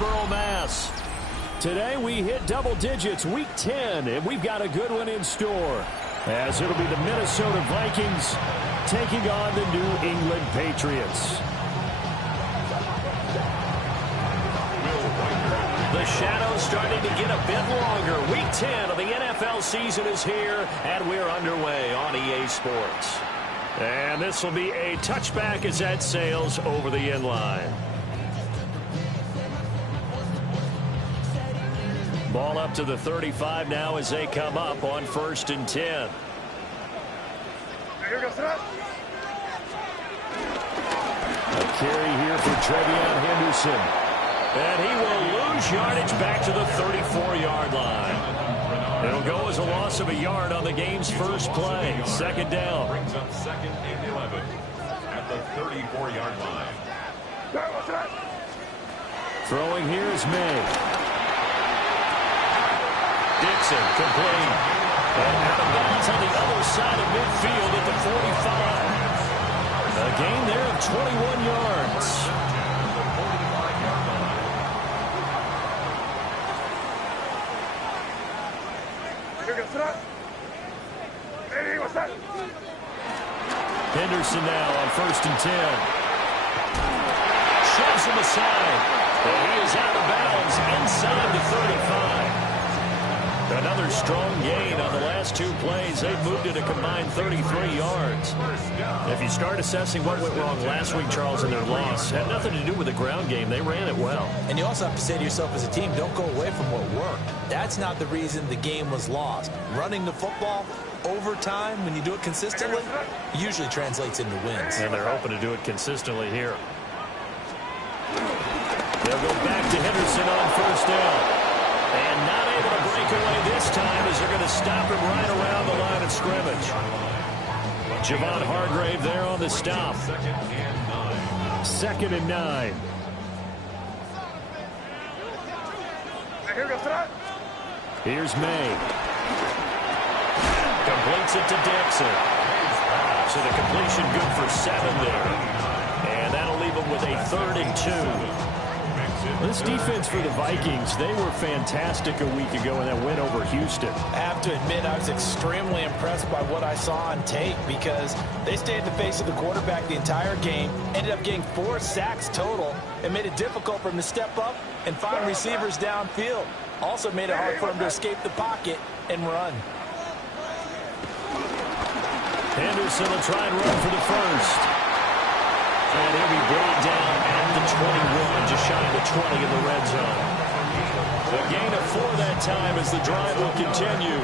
Waynesboro, Mass. Today we hit double digits, week 10, and we've got a good one in store, as it'll be the Minnesota Vikings taking on the New England Patriots. The shadow's starting to get a bit longer. Week 10 of the NFL season is here, and we're underway on EA Sports. And this will be a touchback as that sails over the end line. Ball up to the 35 now as they come up on 1st and 10. A carry here for Trevion Henderson. And he will lose yardage back to the 34-yard line. It'll go as a loss of a yard on the game's first play. 2nd down. Brings up 2nd and 11 at the 34-yard line. Throwing here is May. Dixon complete. And out of bounds on the other side of midfield at the 45. A gain there of 21 yards. Henderson now on 1st and 10. Shoves him aside. And he is out of bounds inside the 35. Another strong gain on the last 2 plays. They've moved it a combined 33 yards. If you start assessing what went wrong last week, Charles, in their loss, had nothing to do with the ground game. They ran it well. And you also have to say to yourself as a team, don't go away from what worked. That's not the reason the game was lost. Running the football over time, when you do it consistently, usually translates into wins. And they're hoping to do it consistently here. They'll go back to Henderson on 1st down. And not able to break away this time as they're going to stop him right around the line of scrimmage. Javon Hargrave there on the stop. 2nd and 9. Here's May. Completes it to Dixon. So the completion good for 7 there. And that'll leave him with a 3rd and 2. This defense for the Vikings, they were fantastic a week ago in that win over Houston. I have to admit, I was extremely impressed by what I saw on tape because they stayed in the face of the quarterback the entire game, ended up getting 4 sacks total, and made it difficult for him to step up and find receivers downfield. Also made it hard for him to escape the pocket and run. Henderson will try and run for the 1st. And he'll be brought down at the 21, just shy of the 20 in the red zone. A gain of 4 that time as the drive will continue.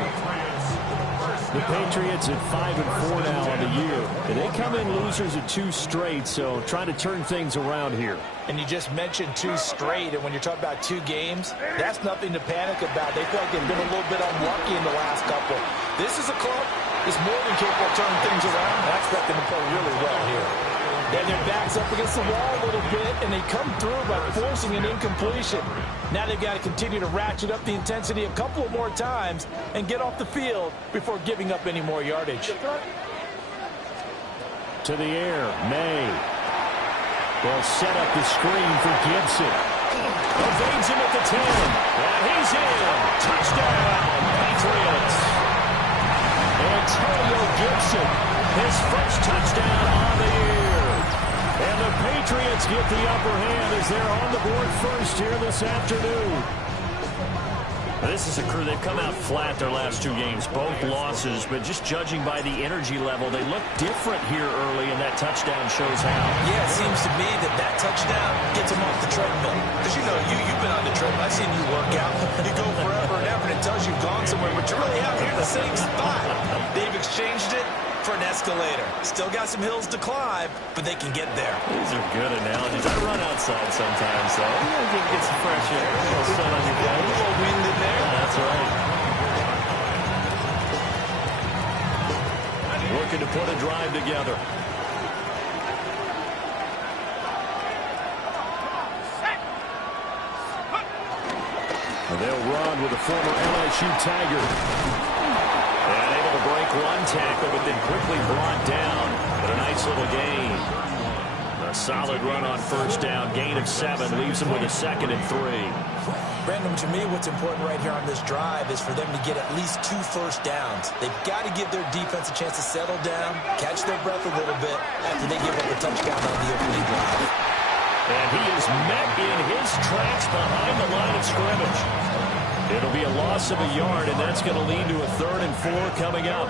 The Patriots at 5-4 now on the year. And they come in losers at 2 straight, so trying to turn things around here. And you just mentioned 2 straight, and when you're talking about 2 games, that's nothing to panic about. They feel like they've been a little bit unlucky in the last couple. This is a club that's more than capable of turning things around. I expect them to play really well here. Then their backs up against the wall a little bit, and they come through by forcing an incompletion. Now they've got to continue to ratchet up the intensity a couple of more times and get off the field before giving up any more yardage. To the air, May. They'll set up the screen for Gibson. Evades him at the 10. And he's in. Touchdown, Patriots. Antonio Gibson, his first touchdown on the year. And the Patriots get the upper hand as they're on the board first here this afternoon. Now, this is a crew, they've come out flat their last 2 games, both losses, but just judging by the energy level, they look different here early, and that touchdown shows how. Yeah, it seems to me that touchdown gets them off the treadmill. Because, you know, you've been on the treadmill. I've seen you work out. You go forever and ever, and it tells you've gone somewhere, but you really haven't. You're in the same spot. They've exchanged it for an escalator. Still got some hills to climb, but they can get there. These are good analogies. I run outside sometimes, so you can get some fresh air. A little sun on your face. A little wind in there. Yeah, that's right. Looking to put a drive together. They'll run with a former LSU Tiger. And able to break 1 tackle, but then quickly brought down. But a nice little gain. A solid run on first down, gain of 7, leaves them with a 2nd and 3. Brandon, to me, what's important right here on this drive is for them to get at least 2 first downs. They've got to give their defense a chance to settle down, catch their breath a little bit after they give up a touchdown on the opening drive. And he is met in his tracks behind the line of scrimmage. It'll be a loss of a yard, and that's going to lead to a 3rd and 4 coming up.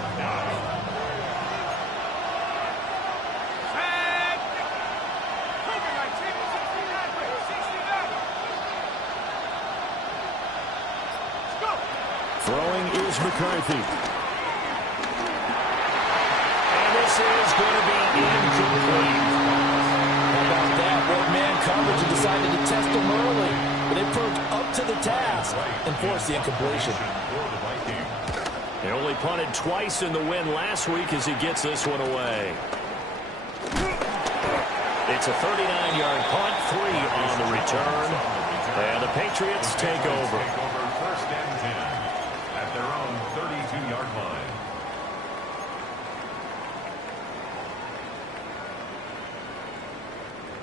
Throwing is McCarthy. And this is going to be incomplete. How about that? One-man coverage and decided to test them early. But they proved up to the task and forced the incompletion. They only punted twice in the win last week as he gets this one away. It's a 39-yard punt, 3 on the return. And the Patriots take over. First and 10 at their own 32-yard line.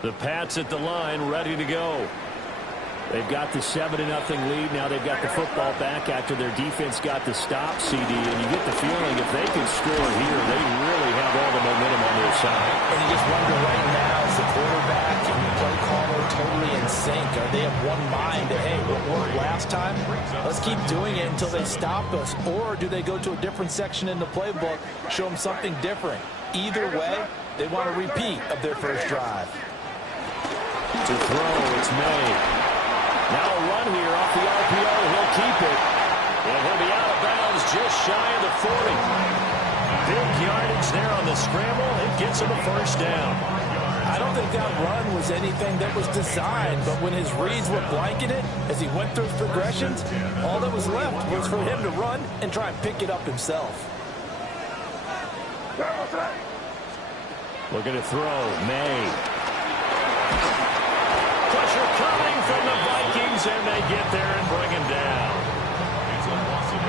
The Pats at the line, ready to go. They've got the 7-0 lead. Now they've got the football back after their defense got the stop, CD. And you get the feeling if they can score here, they really have all the momentum on their side. And you just wonder right now, is the quarterback and the play caller totally in sync? Are they of one mind that, hey, what worked last time? Let's keep doing it until they stop us. Or do they go to a different section in the playbook, show them something different? Either way, they want a repeat of their first drive. To throw, it's May. Now a run here off the RPO. He'll keep it. And he'll be out of bounds just shy of the 40. Big yardage there on the scramble. It gets him a first down. I don't think that run was anything that was designed, but when his reads were blanketed as he went through his progressions, all that was left was for him to run and try and pick it up himself. Looking to throw. May. Pressure coming from the Vikings, and they get there and bring him down.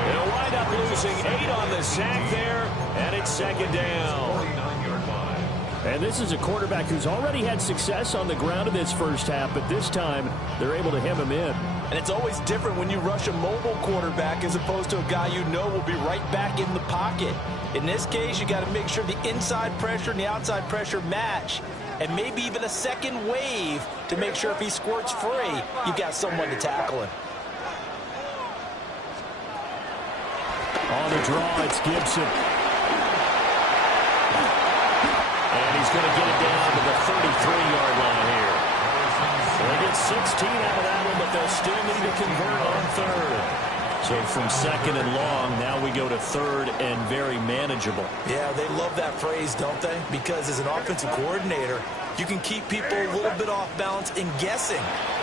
They'll wind up losing 8 on the sack there, and it's 2nd down. And this is a quarterback who's already had success on the ground in this first half, but this time they're able to hem him in. And it's always different when you rush a mobile quarterback as opposed to a guy you know will be right back in the pocket. In this case, you got to make sure the inside pressure and the outside pressure match. And maybe even a second wave to make sure if he squirts free, you've got someone to tackle him. On the draw, it's Gibson. And he's going to get it down to the 33-yard line here. They get 16 out of that one, but they'll still need to convert on 3rd. So from 2nd and long, now we go to 3rd and very manageable. Yeah, they love that phrase, don't they? Because as an offensive coordinator, you can keep people a little bit off balance in guessing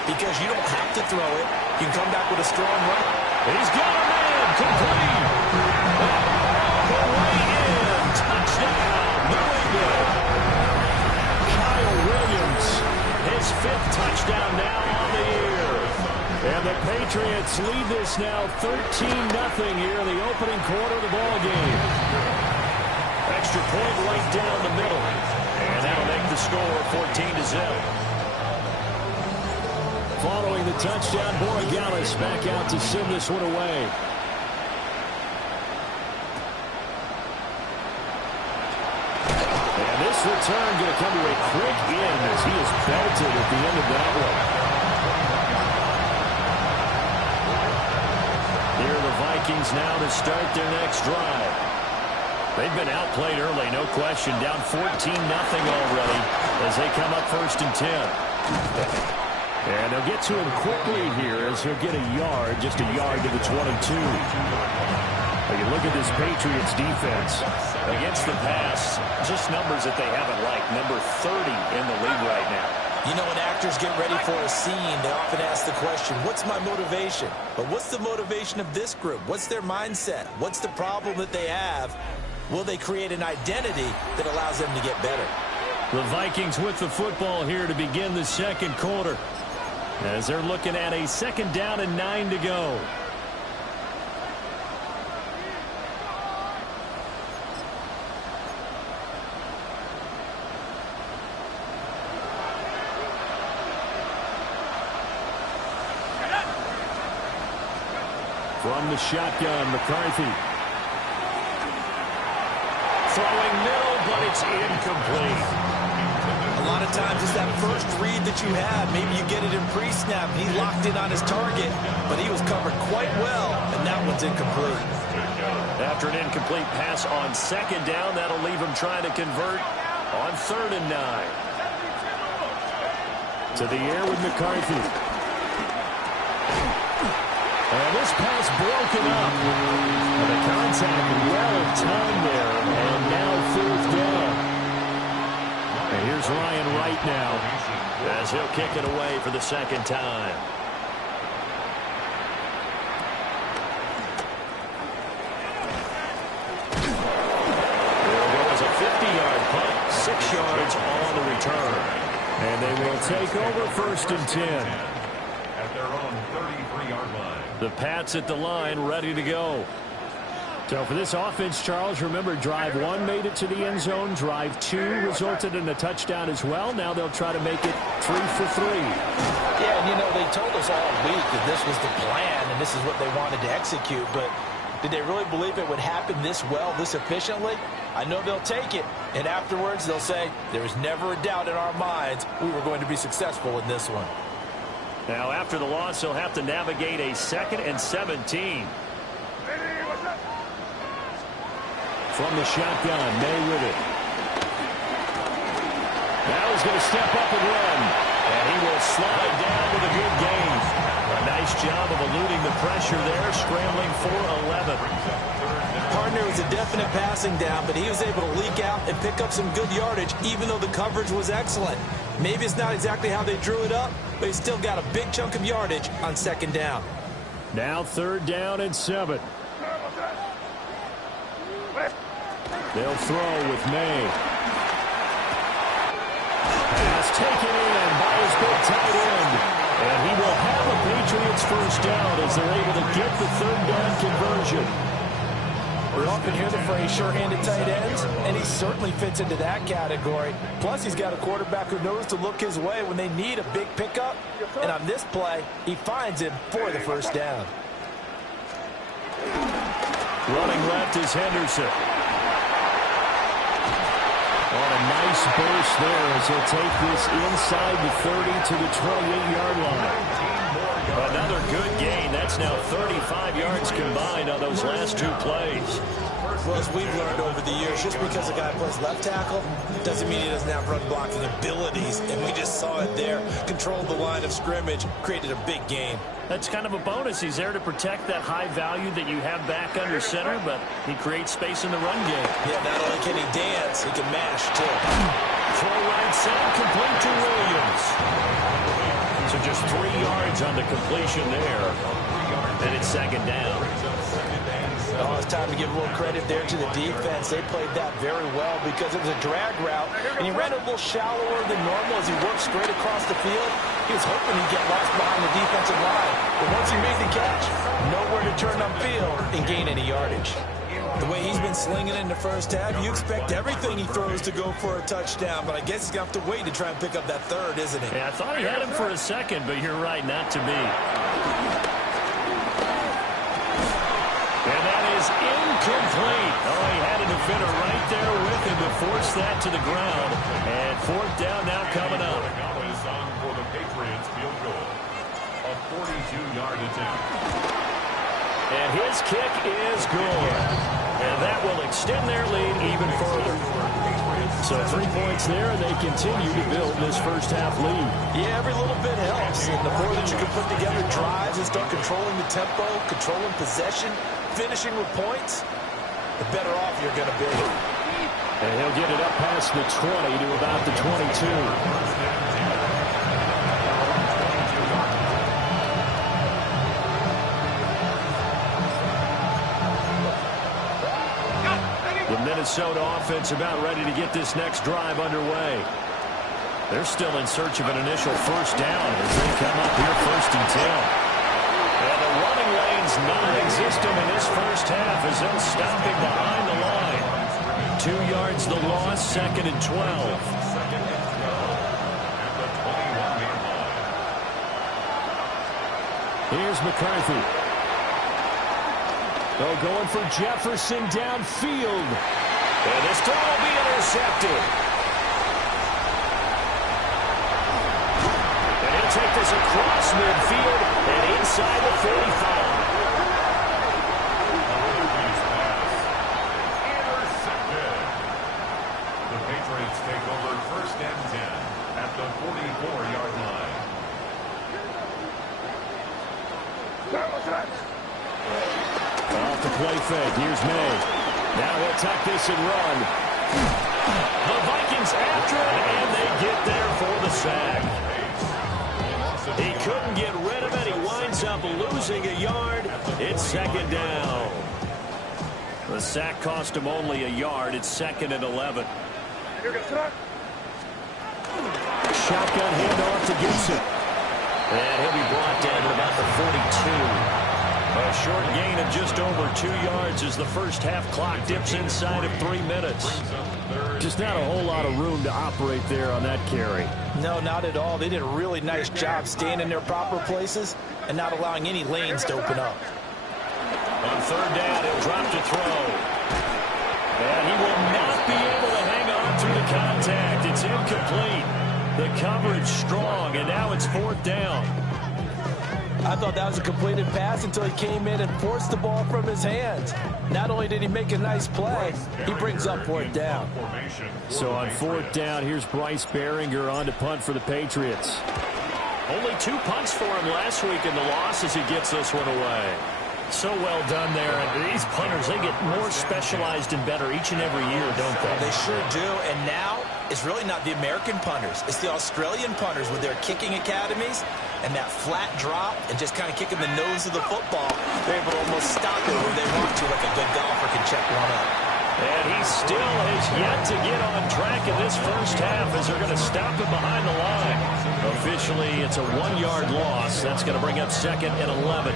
because you don't have to throw it. You can come back with a strong run. He's got a man, complete. All the way in, touchdown, New England. Kyle Williams, his 5th touchdown now on the year. And the Patriots lead this now 13-0 here in the opening quarter of the ball game. Extra point right down the middle. And that'll make the score 14-0. Following the touchdown, Borregales back out to send this one away. And this return going to come to a quick end as he is belted at the end of that one. Here are the Vikings now to start their next drive. They've been outplayed early, no question. Down 14-0 already as they come up 1st and 10. And they'll get to him quickly here as he'll get a yard, just a yard to the 22. Now you look at this Patriots defense against the pass, just numbers that they haven't liked. Number 30 in the league right now. You know, when actors get ready for a scene, they often ask the question, what's my motivation? But what's the motivation of this group? What's their mindset? What's the problem that they have? Will they create an identity that allows them to get better? The Vikings with the football here to begin the 2nd quarter as they're looking at a 2nd down and 9 to go. From the shotgun, McCarthy. Throwing middle, but it's incomplete. A lot of times it's that first read that you have. Maybe you get it in pre-snap. He locked in on his target, but he was covered quite well, and that one's incomplete. After an incomplete pass on second down, that'll leave him trying to convert on 3rd and 9. To the air with McCarthy. And this pass broken up. And the contact well timed there. And now 4th down. And here's Ryan Wright now as he'll kick it away for the 2nd time. There goes a 50-yard punt, 6 yards on the return. And they will take over 1st and 10. At their own 33-yard line. The Pats at the line, ready to go. So for this offense, Charles, remember, drive 1 made it to the end zone. Drive 2 resulted in a touchdown as well. Now they'll try to make it 3 for 3. Yeah, and you know, they told us all week that this was the plan and this is what they wanted to execute. But did they really believe it would happen this well, this efficiently? I know they'll take it. And afterwards, they'll say, there was never a doubt in our minds we were going to be successful in this one. Now, after the loss, he'll have to navigate a 2nd and 17. From the shotgun, May with it. Now he's going to step up and run. And he will slide down with a good gain. A nice job of eluding the pressure there, scrambling for 11. Partner was a definite passing down, but he was able to leak out and pick up some good yardage, even though the coverage was excellent. Maybe it's not exactly how they drew it up, but he still got a big chunk of yardage on 2nd down. Now 3rd down and 7. They'll throw with May. Pass taken in by his big tight end. And he will have a Patriots 1st down as they're able to get the 3rd down conversion. We often hear the phrase sure-handed tight ends, and he certainly fits into that category. Plus, he's got a quarterback who knows to look his way when they need a big pickup. And on this play, he finds him for the 1st down. Running left is Henderson. On a nice burst there as he'll take this inside the 30 to the 28-yard line. Another good gain. That's now 35 yards combined on those last 2 plays. Well, as we've learned over the years, just because a guy plays left tackle doesn't mean he doesn't have run blocking abilities. And we just saw it there. Controlled the line of scrimmage, created a big gain. That's kind of a bonus. He's there to protect that high value that you have back under center, but he creates space in the run game. Yeah, not only can he dance, he can mash, too. Throw right side, complete to Williams. So just 3 yards on the completion there. And it's 2nd down. Oh, it's time to give a little credit there to the defense. They played that very well because it was a drag route, and he ran a little shallower than normal as he worked straight across the field. He was hoping he'd get lost behind the defensive line. But once he made the catch, nowhere to turn upfield and gain any yardage. The way he's been slinging in the 1st half, you expect everything he throws to go for a touchdown, but I guess he's going to have to wait to try and pick up that 3rd, isn't he? Yeah, I thought he had him for a second, but you're right, not to be. And that is incomplete. Oh, he had a defender right there with him to force that to the ground. And 4th down now coming up. For the Patriots field goal. A 42-yard attempt. And his kick is good. And that will extend their lead even further. So 3 points there, and they continue to build this 1st half lead. Yeah, every little bit helps. And the more that you can put together drives and start controlling the tempo, controlling possession, finishing with points, the better off you're going to be. And he'll get it up past the 20 to about the 22. The Minnesota offense about ready to get this next drive underway. They're still in search of an initial 1st down as they come up here 1st and 10. And the running lane's non-existent in this 1st half as they'll stop him behind the line. 2 yards the loss, 2nd and 12. Here's McCarthy. Oh, going for Jefferson downfield. And this throw will be intercepted. And he'll take this across midfield and inside the 45. The Patriots take over 1st and 10 at the 44-yard line. Off the play fake. Here's May. Now he'll tuck this and run. The Vikings after it, and they get there for the sack. He couldn't get rid of it. He winds up losing a yard. It's 2nd down. The sack cost him only a yard. It's 2nd and 11. Shotgun handoff to Gibson. And he'll be brought down to about the 42. A short gain of just over 2 yards as the first half clock dips inside of 3 minutes. Just not a whole lot of room to operate there on that carry. No, not at all. They did a really nice job staying in their proper places and not allowing any lanes to open up. On 3rd down, he'll drop to throw. And he will not be able to hang on through the contact. It's incomplete. The coverage strong, and now it's 4th down. I thought that was a completed pass until he came in and forced the ball from his hands. Not only did he make a nice play, he brings up 4th down. So on 4th down, here's Bryce Baringer on to punt for the Patriots. Only 2 punts for him last week in the loss as he gets this one away. So well done there. And these punters, they get more specialized and better each and every year, don't they? They sure do. And now it's really not the American punters. It's the Australian punters with their kicking academies and that flat drop and just kind of kicking the nose of the football. They're able to almost stop it when they want to, like a good golfer can check one up. And he still has yet to get on track in this first half as they're going to stop him behind the line. Officially, it's a 1-yard loss. That's going to bring up 2nd and 11.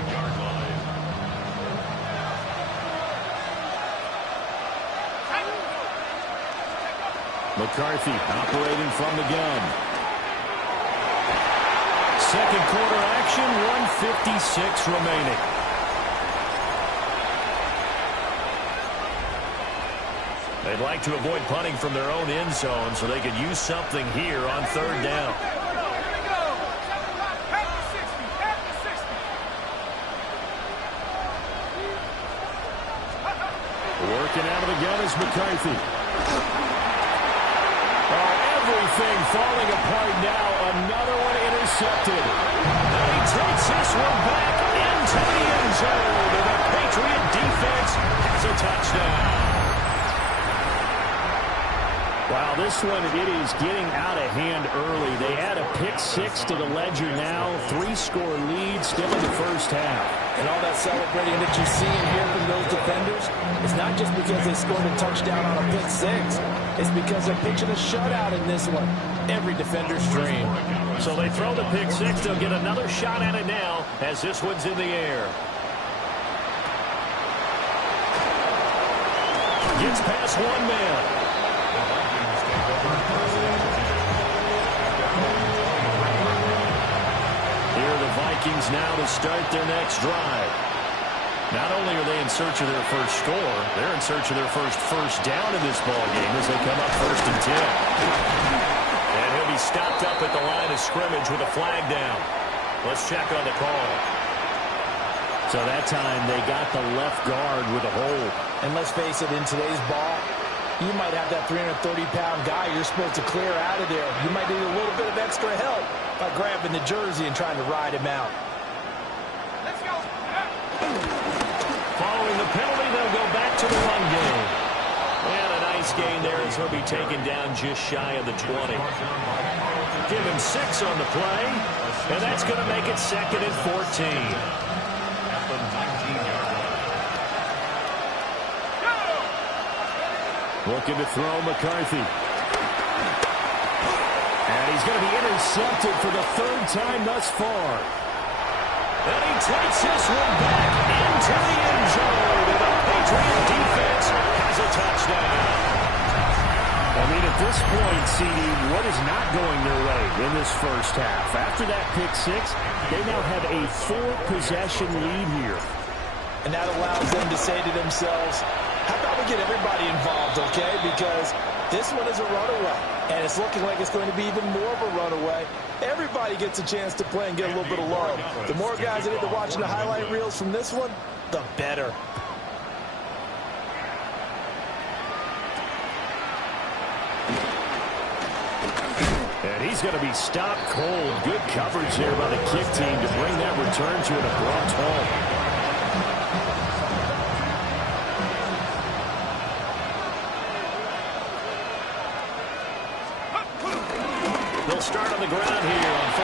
McCarthy operating from the gun. 2nd quarter action, 1:56 remaining. They'd like to avoid punting from their own end zone so they could use something here on 3rd down. Working out of the gun is McCarthy. Everything falling apart now. Another one intercepted. And he takes this one back into the end zone. And the Patriot defense has a touchdown. Wow, this one, it is getting out of hand early. They add a pick 6 to the ledger now. 3-score lead still in the first half. And all that celebrating that you see and hear from those defenders, it's not just because they scored a touchdown on a pick 6. It's because they're pitching a shutout in this one. Every defender's dream. So they throw the pick 6. They'll get another shot at it now as this one's in the air. Gets past one man. Here are the Vikings now to start their next drive. Not only are they in search of their first score, they're in search of their first down in this ballgame as they come up 1st and 10. And he'll be stopped up at the line of scrimmage with a flag down. Let's check on the call. So that time they got the left guard with a hold. And let's face it, in today's ball, you might have that 330-pound guy you're supposed to clear out of there. You might need a little bit of extra help by grabbing the jersey and trying to ride him out. Let's go. Following the penalty, they'll go back to the run game. And a nice gain there as he'll be taken down just shy of the 20. Give him 6 on the play, and that's going to make it 2nd and 14. Looking to throw McCarthy. And he's going to be intercepted for the 3rd time thus far. And he takes this one back into the end zone. And the Patriot defense has a touchdown. I mean, at this point, CD, what is not going their way in this first half? After that pick 6, they now have a 4-possession lead here. and that allows them to say to themselves, how about we get everybody involved, okay? Because this one is a runaway, and it's looking like it's going to be even more of a runaway. Everybody gets a chance to play and get a little bit of love. The more guys that end up watching the highlight reels from this one, the better. And he's going to be stopped cold. Good coverage there by the kick team to bring that return to an abrupt halt. They'll start on the ground here.